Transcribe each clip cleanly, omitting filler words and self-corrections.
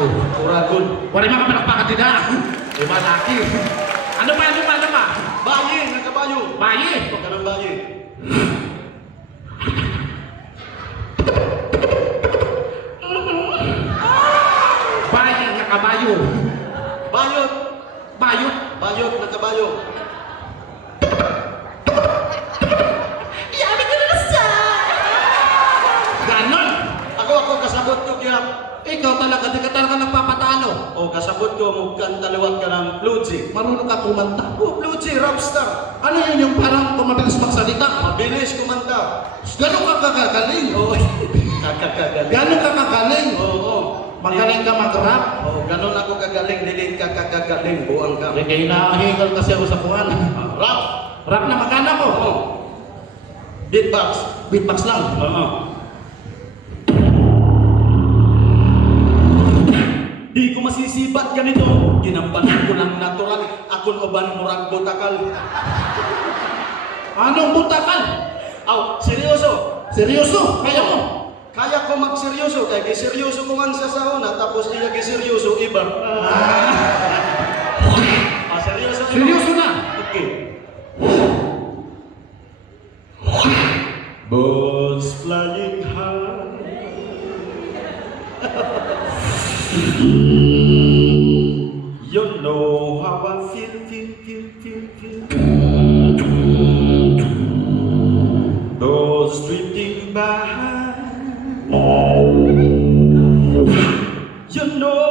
kabayo. Uragon. Wala mga palakpakan din na. Diba laki? Ano pa? Bayi ng kabayo. Bayi. Ito ka ng bayi. Bayi na kabayo. Bayot. Bayot. Bayot ng kabayo. Yami ko na siya! Ganon. Ako kasabot ko kaya. Ikaw talaga, di ka talaga nagpapatalo. O kasabot ko mo kan taliwag ka ng Bluesy. Marunong ka kumanta. Oh, Bluesy, Rockstar. Ano yun yung parang mabilis magsalita? Mabilis kumanta. Gano'n ka kagaling? Oo. Kakagaling. Gano'n ka kagaling? Oo. Magaling ka mag-rap? Oo, ganun ako kagaling. Dili ka kakagaling. Buang ka. Hindi, nahingal kasi ako sa kuhan. Rap. Rap na magana ko. Oo. Beatbox. Beatbox lang. Oo. Di ko masisibat ganito. Ginampanan ko lang natural. Akon uban murag butakal. Anong buntakan? Aw, seryoso. Seryoso? Kaya mo? Kaya ko magseryoso. Kaya giseryoso ko man sa sauna. Tapos iya giseryoso iba. Seryoso. Seryoso na? Okay. Birds flying high. You know how I feel. Those drifting by. You know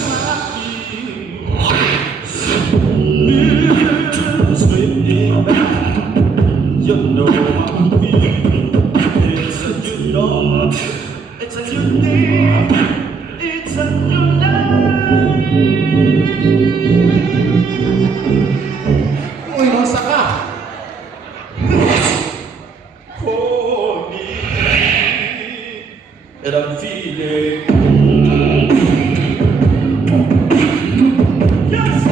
how I feel. Birds drifting by. You know how I feel. It's a new dawn. It's a new day. It's a new life. Uy, nasa ka? For me. And I'm feeling. Yes,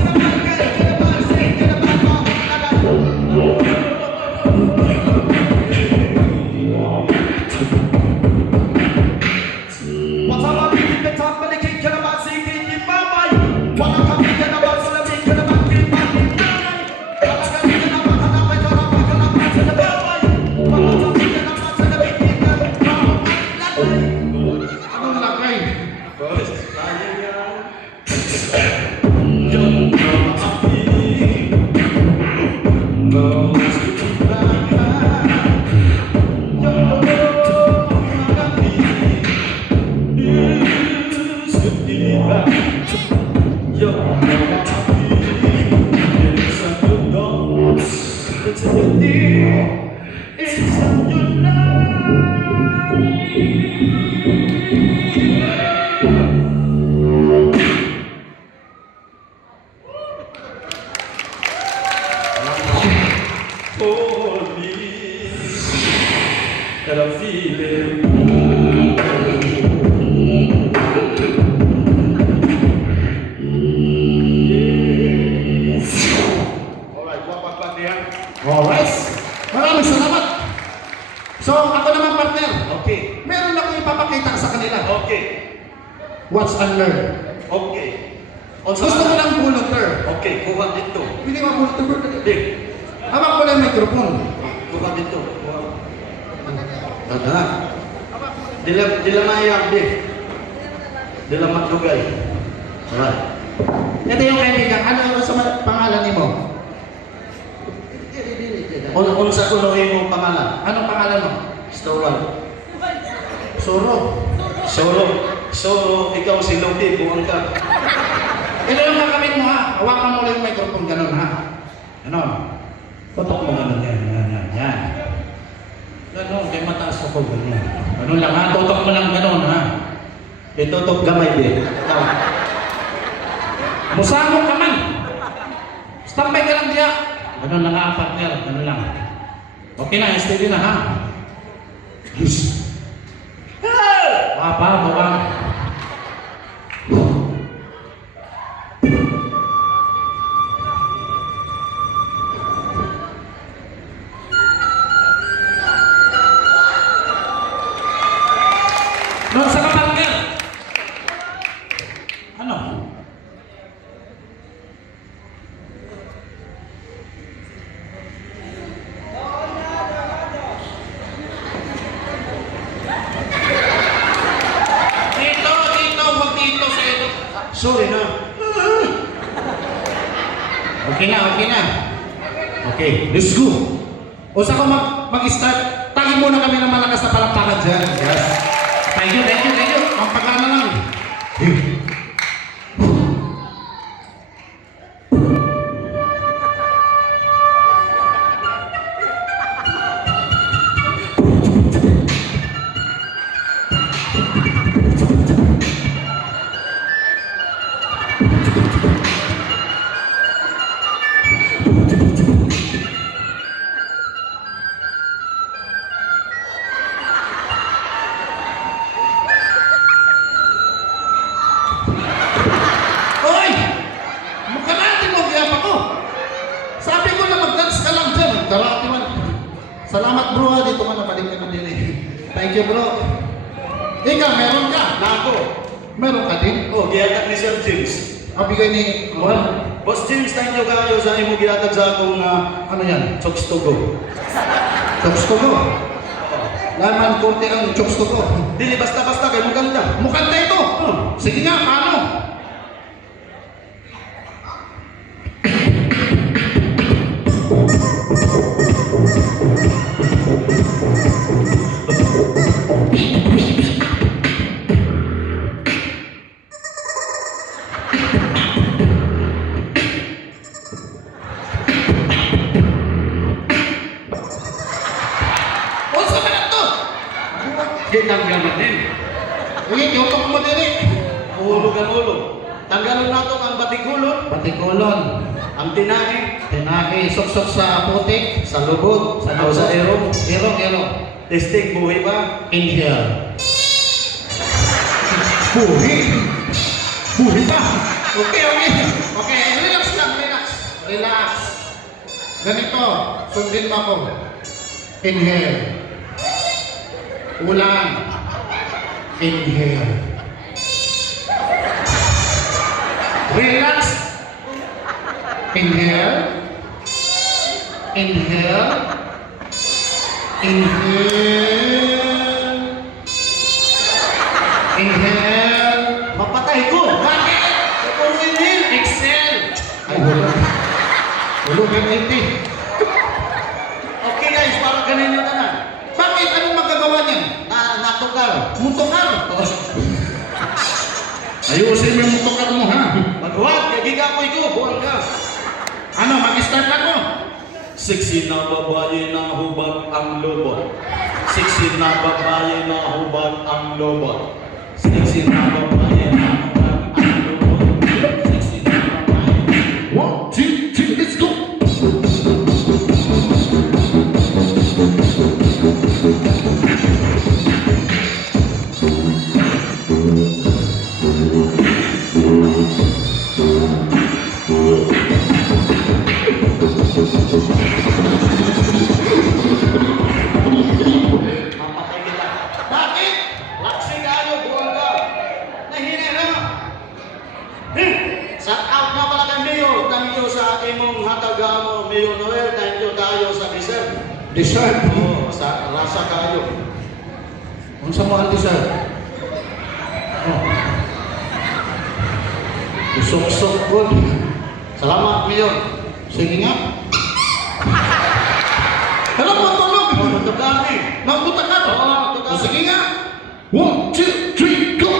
what's up, I'm in the top of the king, can I buy singing in my mind? What I'm coming, can I buy slamming, can I buy king, my king, my mind? What I'm coming, can I buy, can I buy, can I buy, can I buy, can I buy, what I'm coming, can I buy, can I buy, king, can I buy, Anong lagay? boss, tayo yan. Yung mga api, boss, it's a new day, it's a new life for me, and I'm feeling. Alright, wapak yan. Alright. Maraming salamat. So, ako naman partner. Okay, Meron akong ipapakita sa kanila. okay, Watch and learn. okay. Gusto mo ng bulleter. Okay, kuha dito. Hindi mo bulleter. Di, Hawak ko lang yung microphone. kuha dito. Tanda. Dila mayag di. Dila magdugay. Alright. Ito yung kaibigan. Ano sa pangalan ni mo? Unsa ko no imong pangalan? Anong pangalan mo? Storan. Suro. Solo, ikaw si Lopi, buwan ka. Ito yung kakamit mo ha. Hawakan mo lang yung microphone. Ganun ha. Ganon. Tutok mo ganun. Yan. Ganon. Kaya mataas ako. Ganun. Ganun lang ha. Tutok mo lang ganun ha. Itutok gamay din. Musamo ka man. Stampay ka lang diya. Ganun lang ha, partner. Ganun lang. Okay na, steady na ha. Baba. Doon sa kapatid. Sorry na. Okay na, okay na. Okay, let's go. O sa ko mag-start, tagin muna kami ng malakas na palakpakan dyan. Yes. Thank you, thank you, thank you. Ang pagkana lang. Hoy! Mukha natin mag-iap ako. Sabi ko na mag-dance ka lang dyan. Darati man. Salamat bro ha. Dito ka nabalik ka na din eh. Thank you bro. Ika, meron ka. Nako. Meron ka din. Oh, gihatag ni Sir James. Ang bigay ni... Boss James, thank you kayo sa imo gihatag sa akong Ano yan? chokes to go. Chokes to go. Laman konti ang chokes to go. Dili basta-basta kay mo ganda. Mukhang ito. Sige nga, paano? O, sa na to? Gitang gaman din. Uy, tutok mo din eh. Ulog ang ulo. Tanggalon nato ang batikulon, Patikolon. ang tinahe, Tinaki, sok-sok sa putik. sa lubot, Sa o sa erong. Erong. Testing, buhay ba? Inhale. Buhi. Buhi pa. Okay. Okay, relax lang, relax. Relax. Ganito, sundin mo ako. Inhale. Ulan. Inhale. Relax. Inhale. Inhale. Inhale. Inhale. Mapatay ko! Bakit? Puro inhale! Exhale. Ay, wala. Wala kang ngiti. Okay guys, para ganin yung tanan. Bakit? Anong magagawa niyan? Natukar. Mutukar. Ayusin mo yung mutukar mo, ha? Maghuwag, kaya gigapoy ko, buwan ka. Ano, mag-start ako? Siksi na babae na hubad ang lobot. Siksi na babae na hubad ang lobot. Siksi na babae na hubad ang lobot. Siksi na babae. 1, 2, 3, let's go! Mapatay kita. Bakit? Laksi kayo, buwan ka. Nahina na. Shout out nga pala kay Mayor. Thank you sa imong hataga mo, Mayor Noel. Thank you tayo sa dessert. Dessert. Oo, sa rasa kayo. Kung sa mga dessert. Oh. Usok-sok ko. Salamat, Mayor. Sige nga. Alam mo, tulog. Tutok kami. Magbuta ka. Oo, magbuta. O, sige nga. 1, 2, 3, go!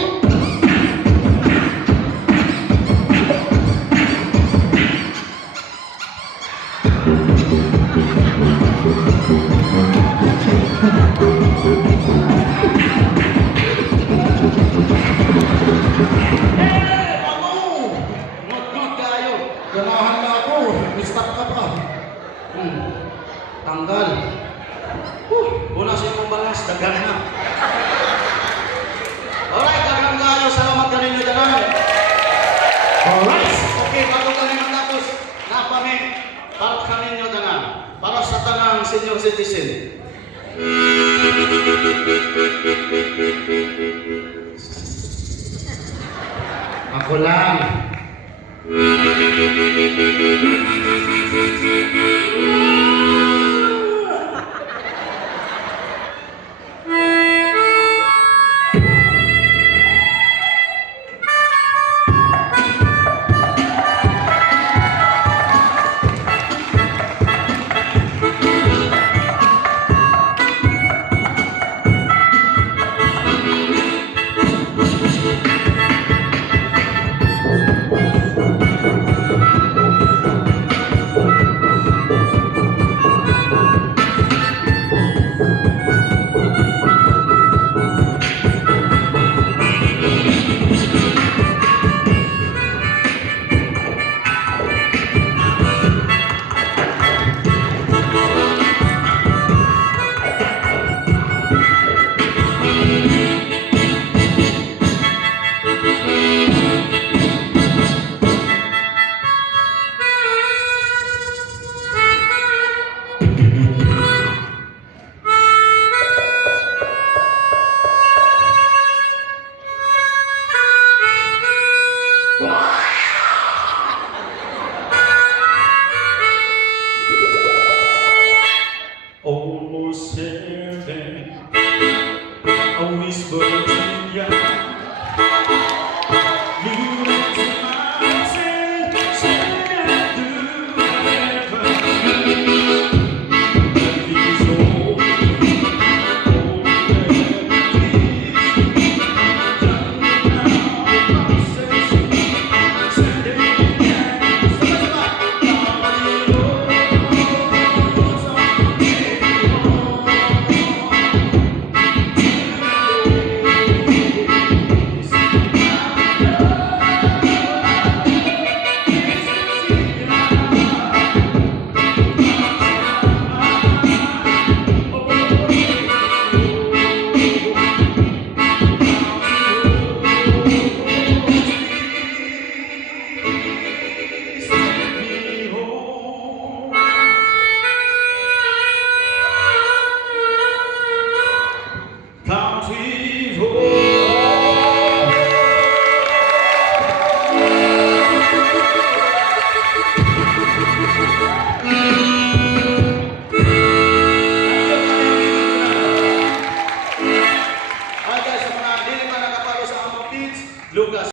Ngot-ngot kayo. Ganahan na ako. Stop ka pa. Tanggal. Una sa imong balas, dagan na. Alright, dagan kayo. Salamat ka ninyo dyan. Alright. Okay, bago kami matapos, napami, para ka ninyo dyan. Para sa tanang senior citizen. Ako lang. Almost heaven, a whisper to ya. You went to mountain, stand through heaven. These old country road. Hi guys, sa mga hindi pa nakapalo sa among page, Lucas